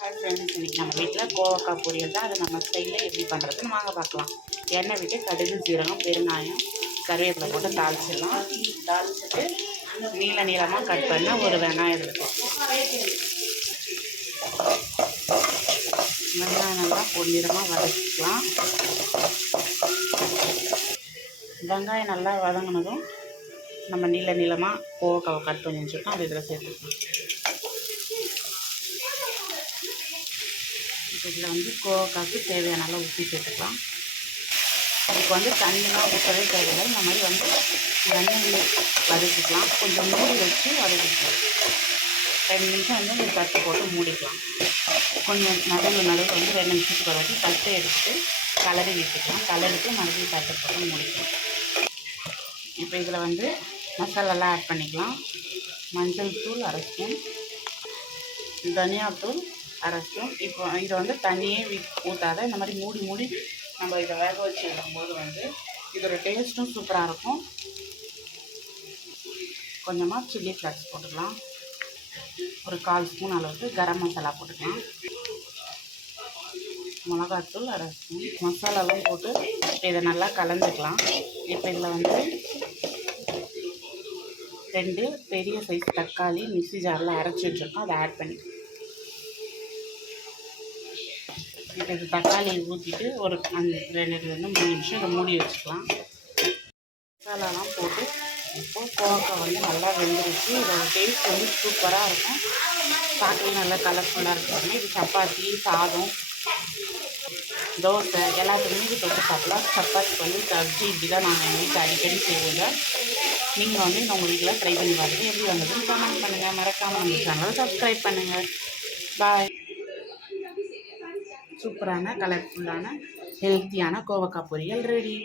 Hi friends இன்னைக்கு நம்ம வீட்டில் கோவக்காய் பொரியல் தான். அது நம்ம ஸ்டைலில் எப்படி பண்ணுறதுன்னு வாங்க பார்க்கலாம். எண்ணெய் விட்டு கடுகு சீரகம் பெருங்காயம் கருவேப்பிலை போட்டு தாளிச்சிடலாம். தாளிச்சிட்டு நீள நீளமாக கட் பண்ண ஒரு வெங்காயம் இருக்கும் வெங்காயம் நல்லா பொன்னிறமாக வதக்கிக்கலாம். வெங்காயம் நல்லா வதங்கினதும் நம்ம நீள நீளமாக கோவக்காவை கட் பண்ணி வச்சுருக்கோம். அது இதில் சேர்த்துக்கலாம். இப்போ இதில் வந்து கோவக்காய்க்கு தேவையான அளவு உப்பு சேர்த்துக்கலாம். அதுக்கு வந்து தண்ணிலாம் ஊற்றவே தேவையில்லை. இந்த மாதிரி வந்து எண்ணெயில் வதக்கிக்கலாம். கொஞ்சம் மூடி வச்சு வதக்கிக்கலாம். ரெண்டு நிமிஷம் வந்து இந்த தட்டு போட்டு மூடிக்கலாம். கொஞ்சம் நடுவில் நடுவில் வந்து ரெண்டு நிமிஷத்துக்கு வரைக்கும் தட்டை எடுத்துட்டு கலரி விட்டுக்கலாம். கலரிட்டு மறுபடியும் தட்டை போட்டு மூடிக்கலாம். இப்போ இதில் வந்து மசாலாலாம் ஆட் பண்ணிக்கலாம். மஞ்சள் தூள் அரைச்சி தனியாத்தூள் அரைச்சும். இப்போ இதை வந்து தண்ணியே வி ஊற்றாத இந்த மாதிரி மூடி மூடி நம்ம இதை வேக வச்சு விடும்போது வந்து இதோட டேஸ்ட்டும் சூப்பராக இருக்கும். கொஞ்சமாக சில்லி ஃப்ளாக்ஸ் போட்டுக்கலாம். ஒரு கால் ஸ்பூன் அளவுக்கு கரம் மசாலா போட்டுக்கலாம். மிளகாத்தூள் அரை ஸ்பூன் மசாலாலாம் போட்டு இதை நல்லா கலந்துக்கலாம். இப்போ இதில் வந்து ரெண்டு பெரிய சைஸ் தக்காளி மிக்சி ஜாரில் அரைச்சி வச்சுருக்கோம். அதை ஆட் பண்ணி இது தக்காளியை ஊற்றிட்டு ஒரு அஞ்சு ரெண்டுலேருந்து மூணு நிமிஷம் இதை மூடி வச்சுக்கலாம். மசாலாலாம் போட்டு இப்போ கோவக்காய் வந்து நல்லா வெந்துருச்சு. இதோட டேஸ்ட் வந்து சூப்பராக இருக்கும். பார்க்கவே நல்லா கலர்ஃபுல்லாக இருக்கும் இது சப்பாத்தி சாதம் தோசை எல்லாத்துக்குமே இது தொட்டு சாப்பிடலாம். சப்பாத்திக்கு வந்து சப்ஜி இப்படி தான் நாங்கள் எங்கள் வீட்டில் அடிக்கடி செய்வோங்க. நீங்கள் வந்து இந்த உங்கள் வீட்டில் ட்ரை பண்ணி பாருங்கள் எப்படி வந்ததுன்னு கமெண்ட் பண்ணுங்கள் மறக்காமல் நம்ம சேனலை சப்ஸ்கிரைப் பண்ணுங்கள் பாய் சூப்பரான கலர்ஃபுல்லான ஹெல்த்தியான கோவக்காய் பொரியல் ரெடி